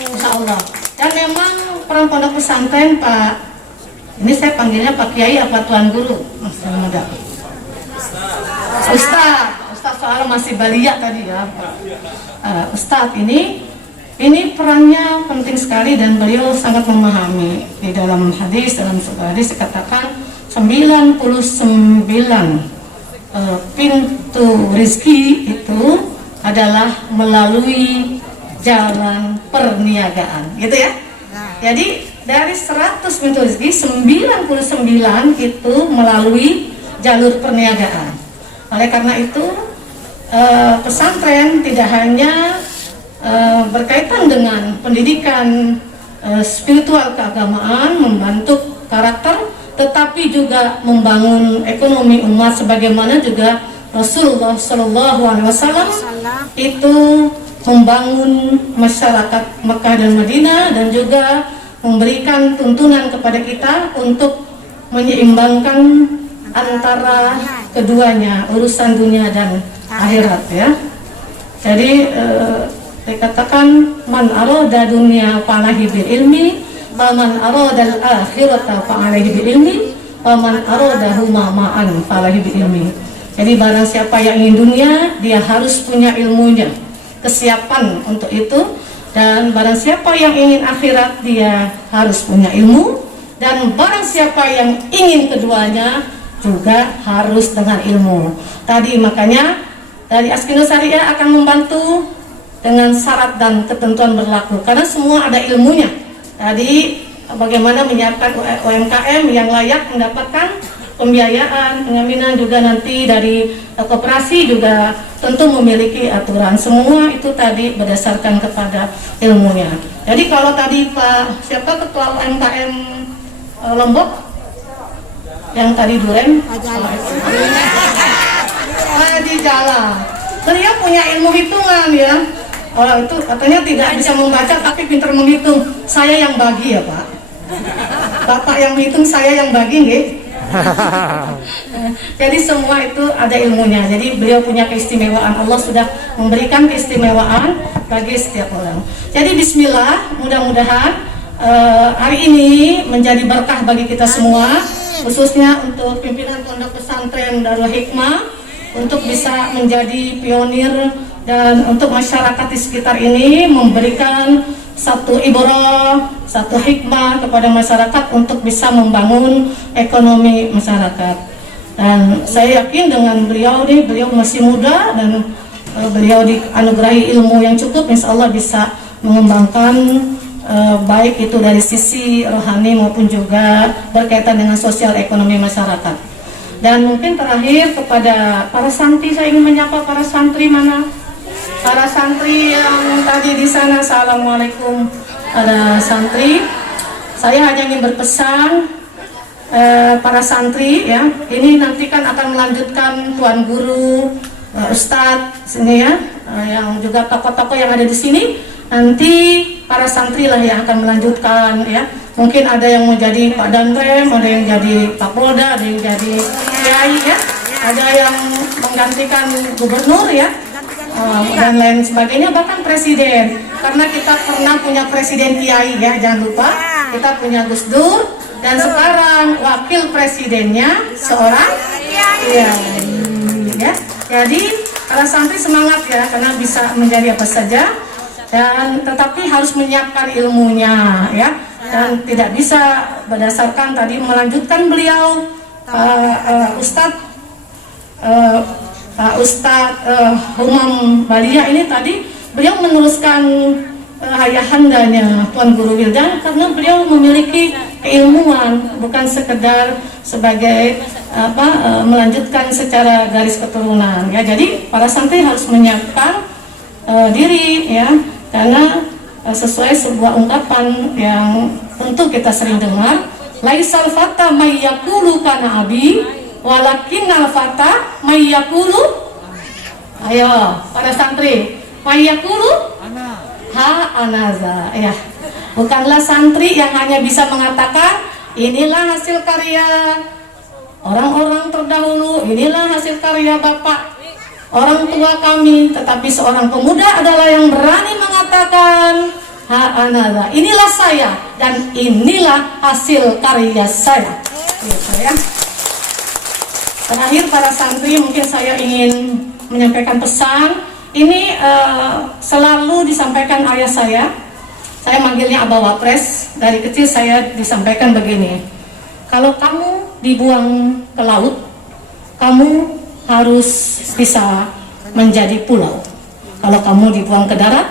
Insya Allah. Dan memang peran pondok pesantren Pak, ini saya panggilnya Pak Kiai apa Tuan Guru? Masih muda. Ustaz soal masih balia tadi ya. Ustaz ini perannya penting sekali dan beliau sangat memahami. Di dalam dalam sebuah hadis dikatakan 99 pintu rezeki itu adalah melalui jalan perniagaan, gitu ya. Jadi dari 100 pintu rezeki 99 itu melalui jalur perniagaan. Oleh karena itu pesantren tidak hanya berkaitan dengan pendidikan spiritual keagamaan, membentuk karakter, tetapi juga membangun ekonomi umat sebagaimana juga Rasulullah Shallallahu Alaihi Wasallam itu membangun masyarakat Mekah dan Madinah dan juga memberikan tuntunan kepada kita untuk menyeimbangkan antara keduanya, urusan dunia dan akhirat ya. Jadi dikatakan man arada dunya fa'alaihi bil ilmi wa man arada al akhirata fa'alaihi bil ilmi wa man aradahuma ma'an fa'alaihi bil ilmi. Jadi barang siapa yang ingin dunia, dia harus punya ilmunya, kesiapan untuk itu. Dan barang siapa yang ingin akhirat, dia harus punya ilmu. Dan barang siapa yang ingin keduanya juga harus dengan ilmu. Tadi makanya dari Askinu Syariah akan membantu dengan syarat dan ketentuan berlaku karena semua ada ilmunya. Tadi bagaimana menyiapkan UMKM yang layak mendapatkan pembiayaan, penjaminan, juga nanti dari koperasi juga tentu memiliki aturan. Semua itu tadi berdasarkan kepada ilmunya. Jadi kalau tadi Pak siapa ketua UMKM Lombok yang tadi Duren di jalan, beliau punya ilmu hitungan ya. Itu katanya tidak bisa membaca tapi pintar menghitung. Saya yang bagi ya Pak. Bapak yang menghitung, saya yang bagi nggih. Jadi semua itu ada ilmunya. Jadi beliau punya keistimewaan. Allah sudah memberikan keistimewaan bagi setiap orang. Jadi bismillah, mudah-mudahan hari ini menjadi berkah bagi kita semua, khususnya untuk pimpinan pondok pesantren Darul Hikmah untuk bisa menjadi pionir dan untuk masyarakat di sekitar ini memberikan satu ibrah, satu hikmah kepada masyarakat untuk bisa membangun ekonomi masyarakat. Dan saya yakin dengan beliau masih muda dan beliau dianugerahi ilmu yang cukup, insya Allah bisa mengembangkan baik itu dari sisi rohani maupun juga berkaitan dengan sosial ekonomi masyarakat. Dan mungkin terakhir kepada para santri, saya ingin menyapa para santri mana? Para santri yang tadi di sana, assalamualaikum para santri. Saya hanya ingin berpesan para santri ya, ini nanti kan akan melanjutkan Tuan Guru, Ustadz sini ya, yang juga tokoh-tokoh yang ada di sini. Nanti para santri lah yang akan melanjutkan ya. Mungkin ada yang menjadi Pak Danrem, ada yang jadi Pak Polda, ada yang jadi Kiai ya, ada yang menggantikan gubernur ya, dan lain sebagainya, bahkan presiden. Karena kita pernah punya presiden Kiai ya, jangan lupa. Kita punya Gus Dur dan sekarang wakil presidennya seorang Kiai ya. Jadi para santri semangat ya, karena bisa menjadi apa saja. Dan tetapi harus menyiapkan ilmunya ya, dan tidak bisa berdasarkan tadi melanjutkan beliau Ustadz Humam Balia ini tadi beliau meneruskan ayahandanya Tuan Guru Wildan karena beliau memiliki keilmuan, bukan sekedar sebagai melanjutkan secara garis keturunan ya. Jadi para santri harus menyiapkan diri ya, karena sesuai sebuah ungkapan yang tentu kita sering dengar, laisal fata may yaqulu kana abi walakinnal fata may yaqulu, ayo para santri, may yaqulu ha anaza ya. Bukanlah santri yang hanya bisa mengatakan inilah hasil karya orang-orang terdahulu, inilah hasil karya bapak orang tua kami, tetapi seorang pemuda adalah yang berani mengatakan ha'anadha. Inilah saya dan inilah hasil karya saya. Gitu ya. Terakhir para santri, mungkin saya ingin menyampaikan pesan. Ini selalu disampaikan ayah saya. Saya manggilnya Abah Wapres. Dari kecil saya disampaikan begini. Kalau kamu dibuang ke laut, kamu harus bisa menjadi pulau. Kalau kamu dibuang ke darat,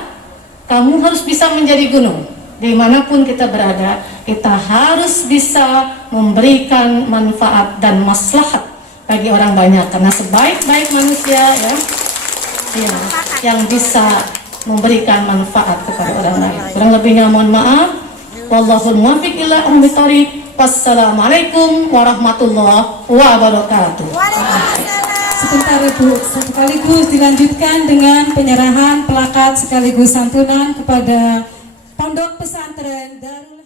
kamu harus bisa menjadi gunung. Dimanapun kita berada, kita harus bisa memberikan manfaat dan maslahat bagi orang banyak, karena sebaik-baik manusia yang bisa memberikan manfaat kepada orang lain. Kurang lebihnya mohon maaf. Wallahul muwaffiq ila aqwamit thoriq. Wassalamualaikum warahmatullahi wabarakatuh. Sebentar Ibu, sekaligus dilanjutkan dengan penyerahan plakat sekaligus santunan kepada Pondok Pesantren Darul